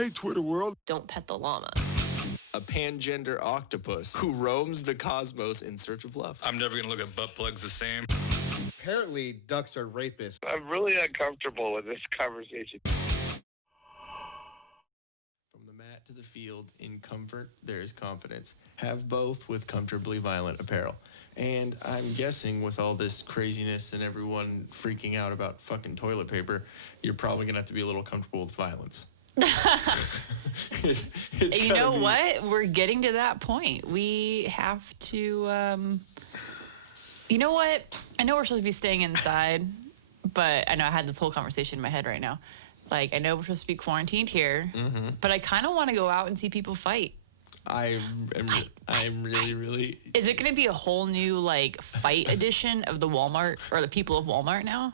Hey, Twitter world. Don't pet the llama. A pangender octopus who roams the cosmos in search of love. I'm never going to look at butt plugs the same. Apparently, ducks are rapists. I'm really uncomfortable with this conversation. From the mat to the field, in comfort, there is confidence. Have both with comfortably violent apparel. And I'm guessing with all this craziness and everyone freaking out about fucking toilet paper, you're probably going to have to be a little comfortable with violence. You know what? We're getting to that point. We have to, you know what? I know we're supposed to be staying inside, but I know I had this whole conversation in my head right now. Like, I know we're supposed to be quarantined here, but I kind of want to go out and see people fight. I'm really. Is it going to be a whole new, like, fight edition of the Walmart or the people of Walmart now?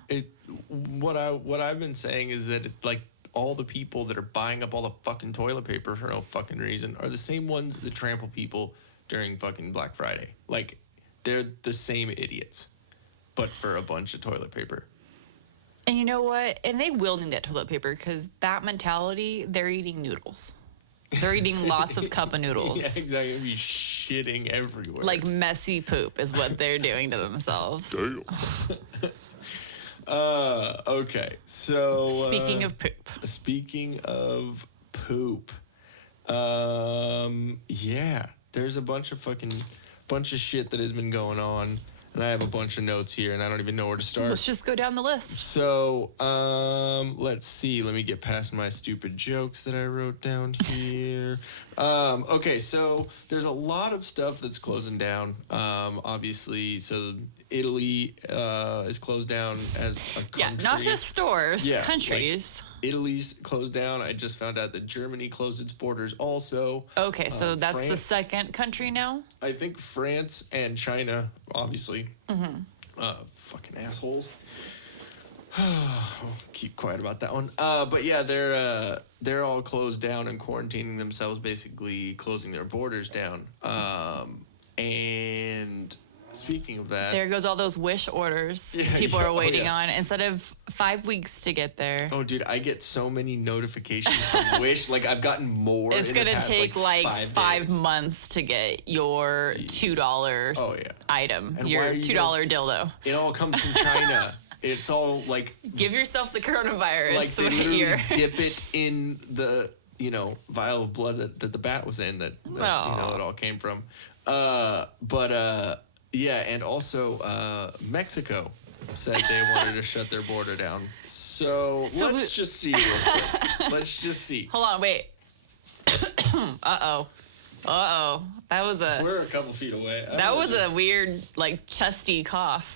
What I've been saying is that, like, all the people that are buying up all the fucking toilet paper for no fucking reason are the same ones that trample people during fucking Black Friday. Like, they're the same idiots, but for a bunch of toilet paper. And you know what? And they will need that toilet paper because that mentality, they're eating noodles. They're eating lots of cup of noodles. Yeah, exactly. They'll be shitting everywhere. Like messy poop is what they're doing to themselves. Damn. Okay, so speaking of poop. Speaking of poop, yeah, there's a bunch of shit that has been going on, and I have a bunch of notes here, and I don't even know where to start. Let's just go down the list. So, let's see. Let me get past my stupid jokes that I wrote down here. Okay, so there's a lot of stuff that's closing down. Obviously, so Italy is closed down as a country. Yeah, not just stores, countries. Like Italy's closed down. I just found out that Germany closed its borders also. Okay, so that's France, the second country now? I think France and China, obviously. Fucking assholes. Keep quiet about that one. But yeah, they're all closed down and quarantining themselves, basically closing their borders down. And speaking of that, there goes all those Wish orders people are waiting on instead of 5 weeks to get there. Oh, dude, I get so many notifications from Wish. Like, I've gotten more. It's going to take like 5 months to get your $2 item, and your $2 dildo. It all comes from China. It's all like... Give yourself the coronavirus. Like, they literally dip it in the, vial of blood that the bat was in that it all came from. Yeah, and also Mexico said they wanted to shut their border down. So let's just see real quick. Let's just see. Hold on, wait. Uh-oh. That was We're a couple feet away. That was a weird, like, chesty cough.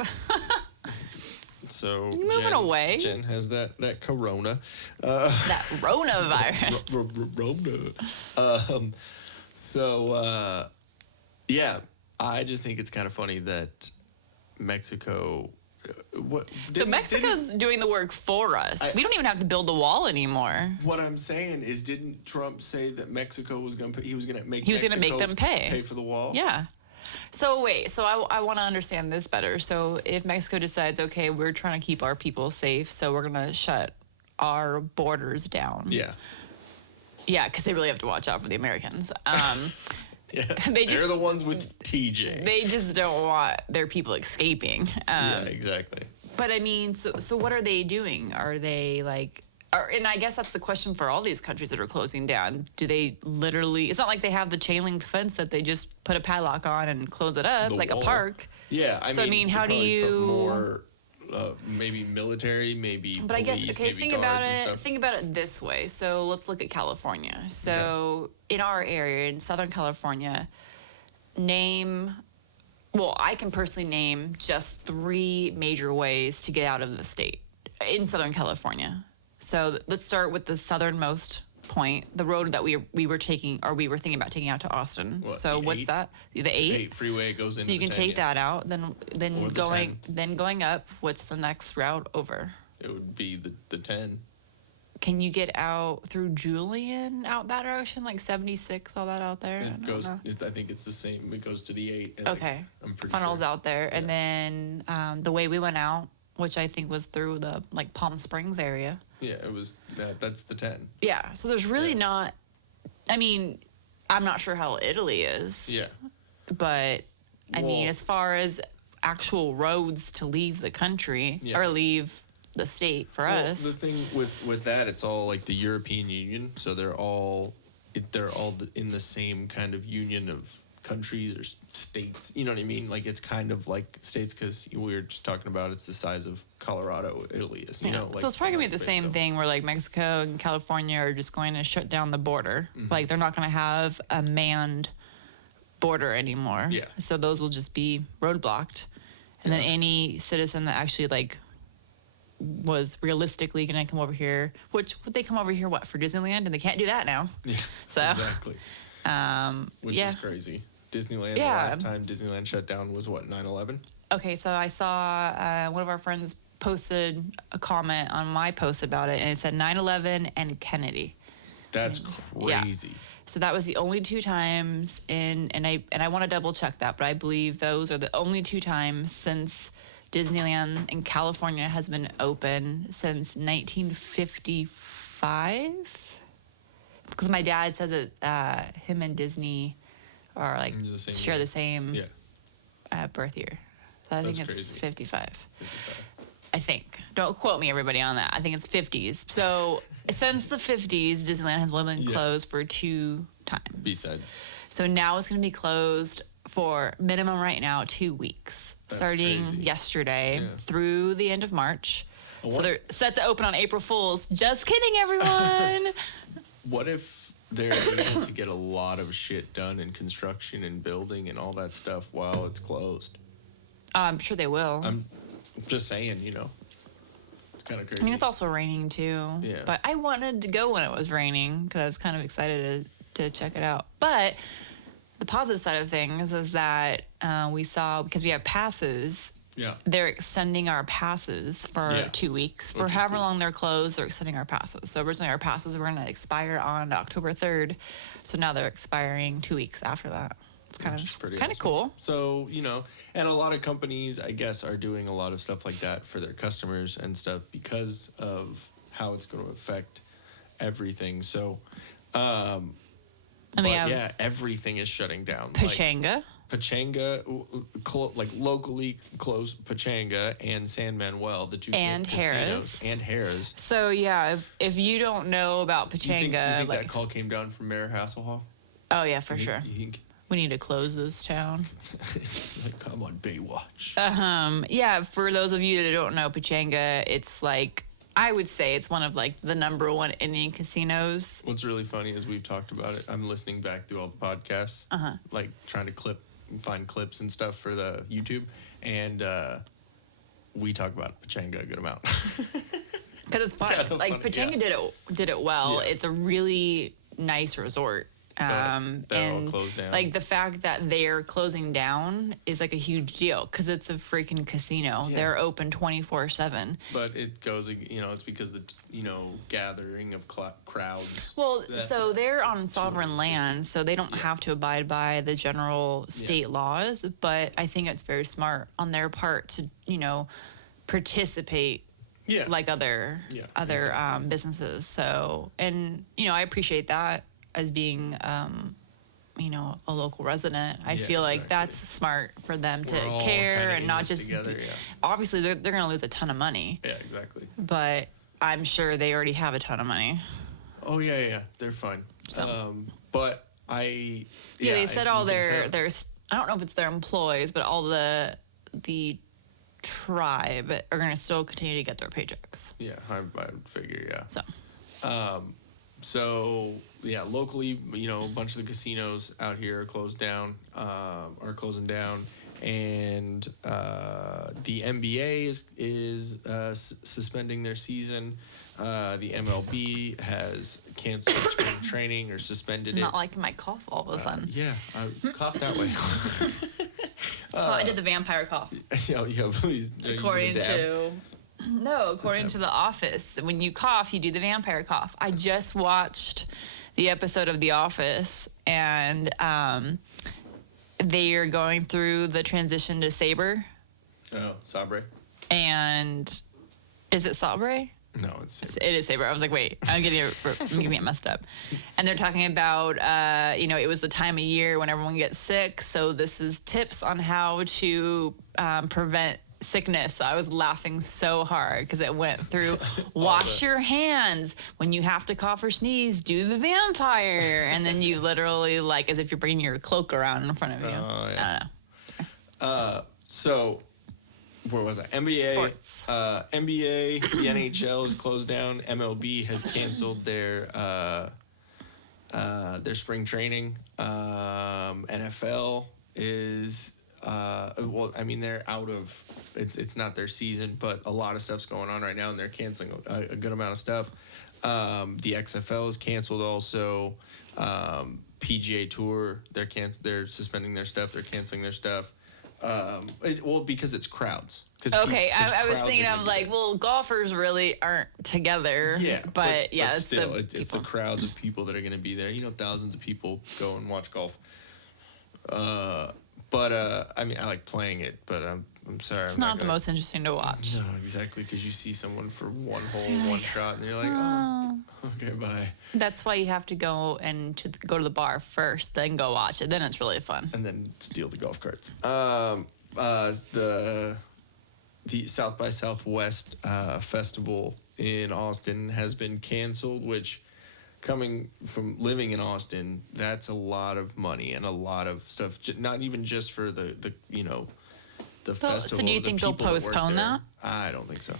So moving away. Jen has that corona. That Rona virus. Rona. Yeah. I just think it's kind of funny that Mexico... Mexico's doing the work for us. We don't even have to build the wall anymore. What I'm saying is, didn't Trump say that Mexico was going to... He was going to make them pay for the wall? Yeah. So wait, I want to understand this better. So if Mexico decides, okay, we're trying to keep our people safe, so we're going to shut our borders down. Yeah. Yeah, because they really have to watch out for the Americans. Yeah, they're the ones with TJ. They just don't want their people escaping. Yeah, exactly. But I mean, so what are they doing? Are they like... and I guess that's the question for all these countries that are closing down. Do they literally... It's not like they have the chain link fence that they just put a padlock on and close it up, like a park. Yeah, I mean, how do you... more, maybe military, maybe But police, I guess, okay, think about it this way. So let's look at California. So in our area, in Southern California, I can personally name just 3 major ways to get out of the state in Southern California. So let's start with the southernmost point, the road that we were thinking about taking out to Austin. What's that? The 8? The 8 freeway goes into. So you can take that out. Then going up. What's the next route over? It would be the 10. Can you get out through Julian out that direction, like 76, all that out there? I think it's the same. It goes to the 8. Okay. I'm pretty Funnels sure. out there, and then the way we went out, which I think was through the Palm Springs area. Yeah, it was that. That's the 10. Yeah. So there's really not. I mean, I'm not sure how Italy is. Yeah. But I mean, Well- as far as actual roads to leave the country Yeah. or leave the state for Well, us. the thing with that, it's all like the European Union, so they're all in the same kind of union of countries or states. You know what I mean? Like it's kind of like states because we were just talking about it's the size of Colorado, Italy is. You know, like so it's probably gonna be the land same space, so- thing where like Mexico and California are just going to shut down the border. Like they're not gonna have a manned border anymore. Yeah. So those will just be roadblocked, and then Yeah. any citizen that actually like was realistically gonna come over here, which would they come over here what for Disneyland, and they can't do that now. Yeah, So, exactly. Which yeah. is crazy. Disneyland. Yeah. The last time Disneyland shut down was what 9/11. Okay, so I saw one of our friends posted a comment on my post about it, and it said 9/11 and Kennedy. That's Yeah. crazy. So that was the only two times and I want to double check that, but I believe those are the only two times since Disneyland in California has been open since 1955. Because my dad says that him and Disney are like The same share year. the same Yeah. birth year. So I think That's it's crazy. 55. I think. Don't quote me, everybody, on that. I think it's 50s. So since the 50s, Disneyland has only been Yeah. closed for 2 times. Besides, So now it's going to be closed for minimum right now 2 weeks, That's starting crazy. yesterday Yeah. through the end of March. So what- they're set to open on April Fools. Just kidding, everyone. what if they're able to get a lot of shit done in construction and building and all that stuff while it's closed? I'm sure they will. I'm just saying, you know, it's kind of crazy. I mean, it's also raining too. Yeah. But I wanted to go when it was raining because I was kind of excited to check it out. But the positive side of things is that we saw, because we have passes, Yeah. they're extending our passes for Yeah. 2 weeks. For Which is however cool. long they're closed, they're extending our passes. So originally our passes were going to expire on October 3rd. So now they're expiring 2 weeks after that. It's kind Which is pretty of awesome. cool. So, you know, and a lot of companies, I guess, are doing a lot of stuff like that for their customers and stuff because of how it's going to affect everything. So, And but we have yeah, everything is shutting down. Pachanga. Pachanga, like locally closed Pachanga and San Manuel, the two And casinos, Harrah's. and Harrah's. So yeah, if you don't know about You Pachanga, think like that call came down from Mayor Hasselhoff? oh yeah, for You sure. think- You think, We need to close this town. like, come on, Baywatch. Yeah, for those of you that don't know Pachanga, it's like I would say it's one of like the number one Indian casinos. What's really funny is we've talked about it. I'm listening back through all the podcasts, like trying to find clips and stuff for the YouTube, and we talk about Pachanga a good amount. Because it's fun. kinda Like funny, Pachanga did it well. Yeah. It's a really nice resort. they're all closed down. Like the fact that they're closing down is like a huge deal because it's a freaking casino. Yeah. They're open 24/7. But it goes, you know, it's because the gathering of crowds. Well, that- so they're on sovereign land, so they don't have to abide by the general state laws. But I think it's very smart on their part to, participate Yeah. like other Yeah, businesses. So, and I appreciate that as being, a local resident. I Yeah, feel like exactly. that's smart for them to We're all care kinda and in not this just. together, yeah. Obviously, they're going to lose a ton of money, Yeah, exactly. but I'm sure they already have a ton of money. Oh yeah, they're fine. So. But I. Yeah, they said all you can their tell. there's I don't know if it's their employees, but all the tribe are gonna still continue to get their paychecks. Yeah, I would figure. Yeah. So So yeah, locally, a bunch of the casinos out here are closed down, are closing down, and the NBA is suspending their season. The MLB has canceled spring training or suspended I'm it. not liking my cough all of a sudden. Yeah, I coughed that way. Oh, I did the vampire cough. yeah, please. Are you According gonna dab? according to The Office, when you cough, you do the vampire cough. I just watched the episode of The Office, and they are going through the transition to Sabre. Oh, Sabre. And is it Sabre? No, it's Saber. It is Saber. I was like, wait, I'm getting it messed up. And they're talking about, it was the time of year when everyone gets sick. So this is tips on how to prevent sickness. So I was laughing so hard because it went through wash your hands when you have to cough or sneeze, do the vampire. And then you literally, like, as if you're bringing your cloak around in front of you. Yeah. I don't know. So, where was I? NBA. Sports. NBA, the NHL is closed down. MLB has canceled their spring training. NFL is they're out of it's not their season, but a lot of stuff's going on right now, and they're canceling a good amount of stuff. The XFL is canceled also. PGA Tour, they're suspending their stuff. They're canceling their stuff. Because it's crowds. Okay, I was thinking of like, well, golfers really aren't together. Yeah, but it's the people. crowds of people that are going to be there. Thousands of people go and watch golf. I like playing it, but I'm sorry. It's not the most interesting to watch. No, exactly, because you see someone for one hole, one shot, and you're like, oh, okay, bye. That's why you have to go go to the bar first, then go watch it. Then it's really fun. And then steal the golf carts. The South by Southwest festival in Austin has been canceled, which, coming from living in Austin, that's a lot of money and a lot of stuff. Not even just for the festival. So do you think they'll postpone that? I don't think so,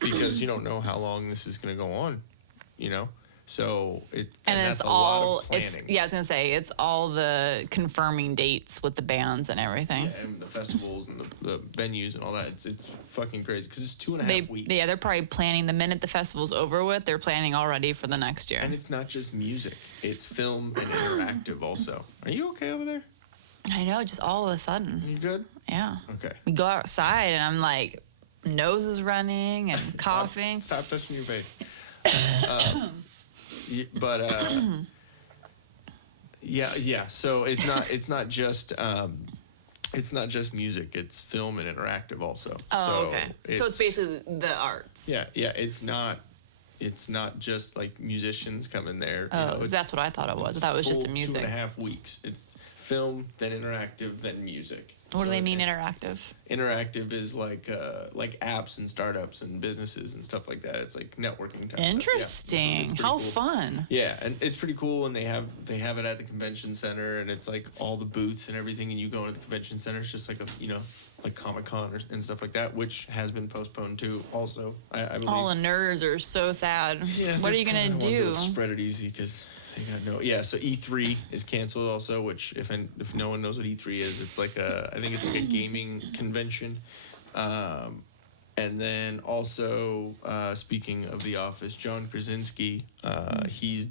because you don't know how long this is going to go on. So and it's that's a all lot of planning. I was gonna say it's all the confirming dates with the bands and everything. Yeah, and the festivals and the venues and all that. It's fucking crazy because it's 2.5 weeks. Yeah, they're probably planning the minute the festival's over with. They're planning already for the next year. And it's not just music; it's film and interactive also. Are you okay over there? I know, just all of a sudden. You good? Yeah. Okay. We go outside and I'm like, nose is running and coughing. Stop touching your face. Yeah. So it's not just music. It's film and interactive also. Oh, okay. So it's basically the arts. Yeah. It's not just like musicians coming there. That's what I thought it was. I thought it was just a music. 2.5 weeks. It's film, then interactive, then music. What do they mean interactive? Interactive is like apps and startups and businesses and stuff like that. It's like networking type Interesting. stuff. Yeah. How Cool. fun. Yeah, and it's pretty cool, and they have it at the convention center, and it's like all the booths and everything, and you go into the convention center, it's just like like Comic-Con and stuff like that, which has been postponed too also, I believe. All the nerds are so sad. Yeah, what are you going to do? Spread it easy because they got no. Yeah, so E3 is canceled also, which if no one knows what E3 is, it's like I think it's like a gaming convention. And then also, speaking of The Office, John Krasinski, he's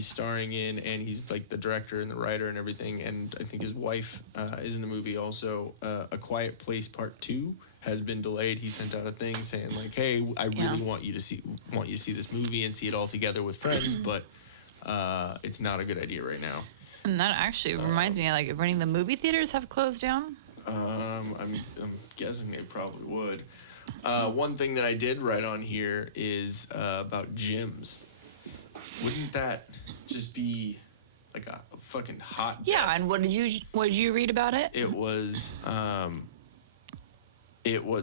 starring in, and he's like the director and the writer and everything. And I think his wife is in the movie also. A Quiet Place Part 2 has been delayed. He sent out a thing saying like, "Hey, I really want you to see this movie and see it all together with friends, but it's not a good idea right now." And that actually reminds me, like, running the movie theaters have closed down. I'm guessing they probably would. One thing that I did write on here is about gyms. Wouldn't that just be like a fucking hot? Yeah, and what did you read about it? It was they were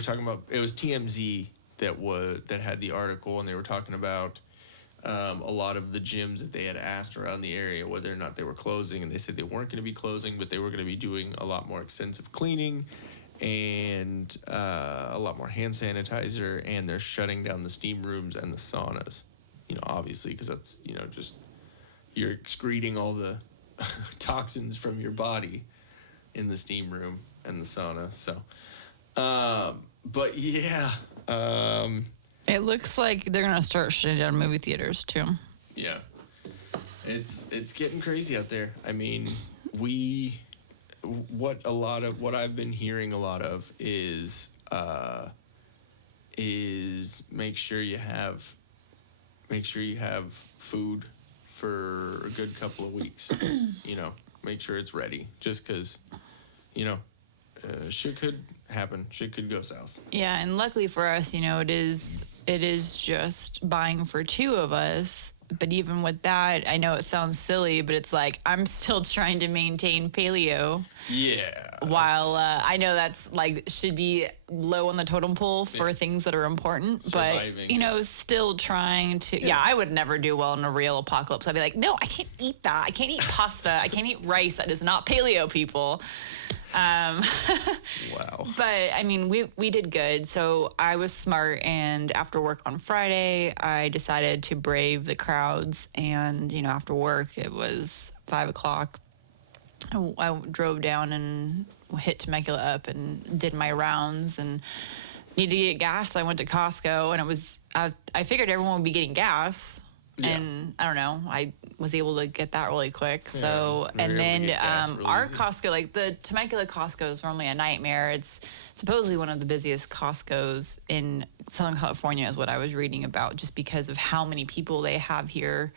talking about, it was TMZ that had the article, and they were talking about a lot of the gyms that they had asked around the area whether or not they were closing, and they said they weren't going to be closing, but they were going to be doing a lot more extensive cleaning and a lot more hand sanitizer, and they're shutting down the steam rooms and the saunas, obviously, because that's, just you're excreting all the toxins from your body in the steam room and the sauna. So, but yeah. It looks like they're gonna start shutting down movie theaters too. Yeah, it's getting crazy out there. I mean, what I've been hearing a lot of is make sure you have food for a good couple of weeks. Make sure it's ready, just because shit happen. Shit could go south. Yeah, and luckily for us, it is just buying for two of us. But even with that, I know it sounds silly, but it's like I'm still trying to maintain paleo. Yeah. While I know that's like should be low on the totem pole for things that are important, Surviving but still trying to. Yeah, I would never do well in a real apocalypse. I'd be like, no, I can't eat that. I can't eat pasta. I can't eat rice. That is not paleo, people. Wow. But I mean, we did good. So I was smart, and after work on Friday, I decided to brave the crowds. And after work, it was 5:00. I drove down and hit Temecula up and did my rounds and needed to get gas. I went to Costco, and I figured everyone would be getting gas. Yeah. And I don't know, I was able to get that really quick. So, we were and able to then get gas really our easy. Costco, like the Temecula Costco is normally a nightmare. It's supposedly one of the busiest Costcos in Southern California is what I was reading about, just because of how many people they have here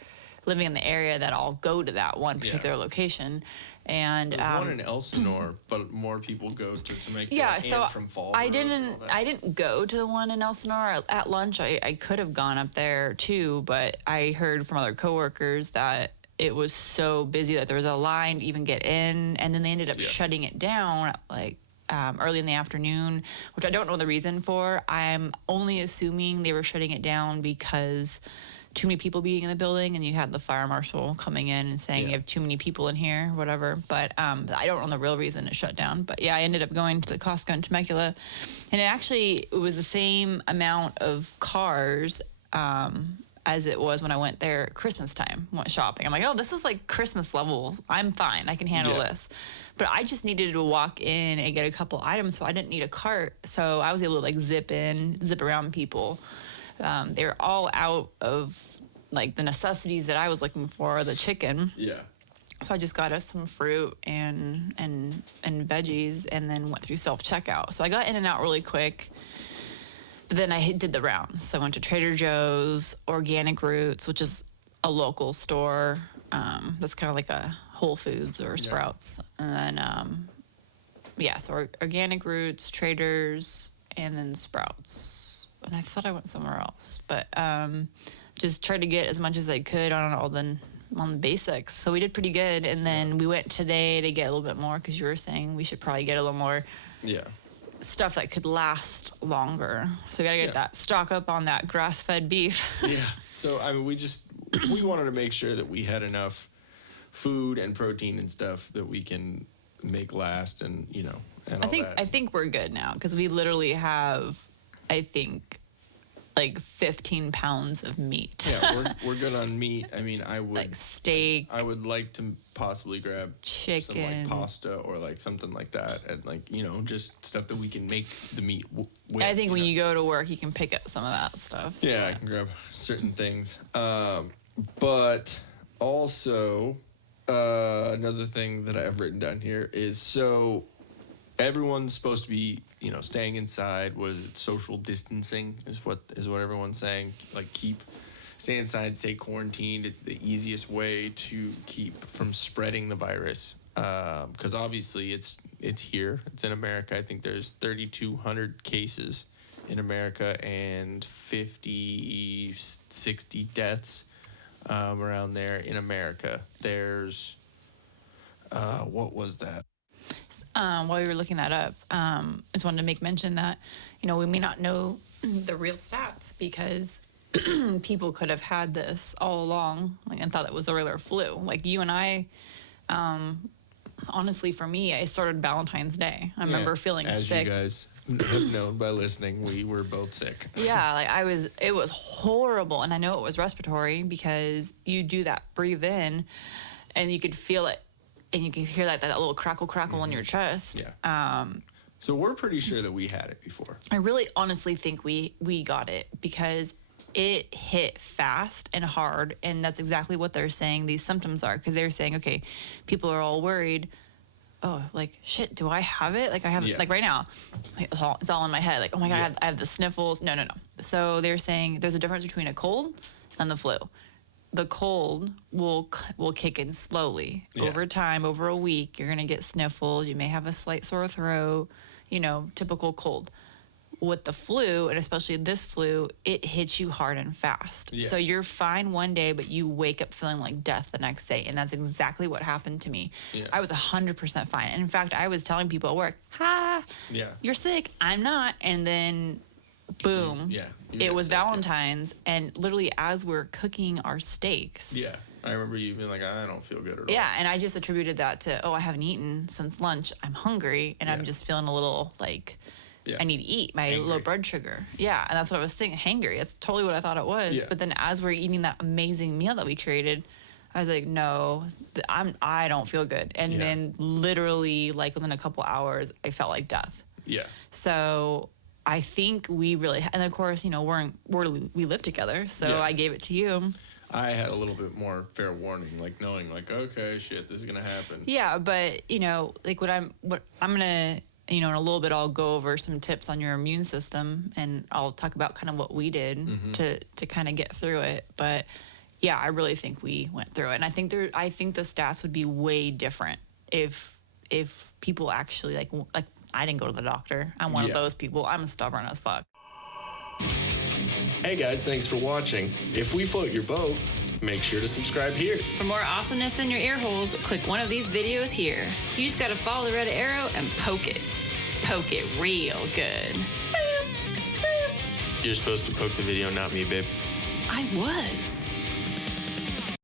living in the area that all go to that one particular location. And There's one in Elsinore, but more people go to Temecula yeah, and so from Fall. I Road and didn't all that. I didn't go to the one in Elsinore at lunch. I could have gone up there too, but I heard from other coworkers that it was so busy that there was a line to even get in, and then they ended up shutting it down like early in the afternoon, which I don't know the reason for. I'm only assuming they were shutting it down because too many people being in the building, and you had the fire marshal coming in and saying you have too many people in here, whatever. But I don't know the real reason it shut down. But yeah, I ended up going to the Costco in Temecula, and it was the same amount of cars as it was when I went there at Christmas time, went shopping. I'm like, oh, this is like Christmas levels. I'm fine. I can handle this. But I just needed to walk in and get a couple items, so I didn't need a cart. So I was able to like zip around people. They were all out of like the necessities that I was looking for, the chicken. Yeah. So I just got us some fruit and veggies, and then went through self-checkout. So I got in and out really quick. But then I did the rounds. So I went to Trader Joe's, Organic Roots, which is a local store. That's kind of like a Whole Foods or Sprouts. And then, so Organic Roots, Trader's, and then Sprouts. And I thought I went somewhere else. But just tried to get as much as I could on the basics. So we did pretty good. And then we went today to get a little bit more, because you were saying we should probably get a little more stuff that could last longer. So we gotta get that stock up on that grass-fed beef. Yeah. So I mean, we wanted to make sure that we had enough food and protein and stuff that we can make last, and and all that. I think we're good now, because we literally have, I think, like 15 pounds of meat. Yeah, we're good on meat. I mean, I would like steak. I would like to possibly grab some Chicken. like pasta or like something like that, and like just stuff that we can make the meat with. I think when you go to work, you can pick up some of that stuff. Yeah, I can grab certain things. But also, another thing that I have written down here is, so everyone's supposed to be, staying inside. Was it social distancing is what everyone's saying. Like, stay inside, stay quarantined. It's the easiest way to keep from spreading the virus. Because obviously it's here. It's in America. I think there's 3,200 cases in America and 50, 60 deaths around there in America. There's what was that? While we were looking that up, I just wanted to make mention that, we may not know the real stats, because people could have had this all along, and thought it was a regular flu. Like you and I, honestly, for me, I started Valentine's Day. I remember feeling as sick. you guys have known by listening, we were both sick. Yeah, it was horrible. And I know it was respiratory, because you do that, breathe in, and you could feel it. And you can hear that little crackle in your chest. Yeah. So we're pretty sure that we had it before. I really honestly think we got it, because it hit fast and hard. And that's exactly what they're saying these symptoms are. Because they're saying, okay, people are all worried. Oh, like, shit, do I have it? Like, I have like right now, it's all in my head. Like, oh my God, I have the sniffles. No. So they're saying there's a difference between a cold and the flu. The cold will kick in slowly over time. Over a week, you're gonna get sniffles. You may have a slight sore throat. typical cold. With the flu, and especially this flu, it hits you hard and fast. Yeah. So you're fine one day, but you wake up feeling like death the next day. And that's exactly what happened to me. Yeah. I was 100% fine. And in fact, I was telling people at work, Yeah. you're sick. I'm not. And then boom. Yeah. You It get was sick, yeah. Valentine's. And literally as we're cooking our steaks. Yeah. I remember you being like, I don't feel good at all. Yeah. And I just attributed that to, I haven't eaten since lunch. I'm hungry. And I'm Yeah. just feeling a little like, Yeah. I need to eat my Hangry. low blood sugar. Yeah, and that's what I was thinking. Hangry. That's totally what I thought it was. Yeah. But then as we're eating that amazing meal that we created, I was like, no, I don't feel good. And Yeah. then literally, like within a couple hours, I felt like death. Yeah. So I think we really, and of course, we live together. So Yeah. I gave it to you. I had a little bit more fair warning, like knowing, like, okay, shit, this is gonna happen. Yeah, but like what I'm gonna. In a little bit, I'll go over some tips on your immune system, and I'll talk about kind of what we did to kind of get through it. But yeah, I really think we went through it, and I think the stats would be way different if people actually like I didn't go to the doctor. I'm one of Yeah. those people. I'm stubborn as fuck. Hey guys, thanks for watching. If we float your boat, make sure to subscribe here. For more awesomeness in your ear holes, click one of these videos here. You just gotta follow the red arrow and poke it. Poke it real good. You're supposed to poke the video, not me, babe. I was.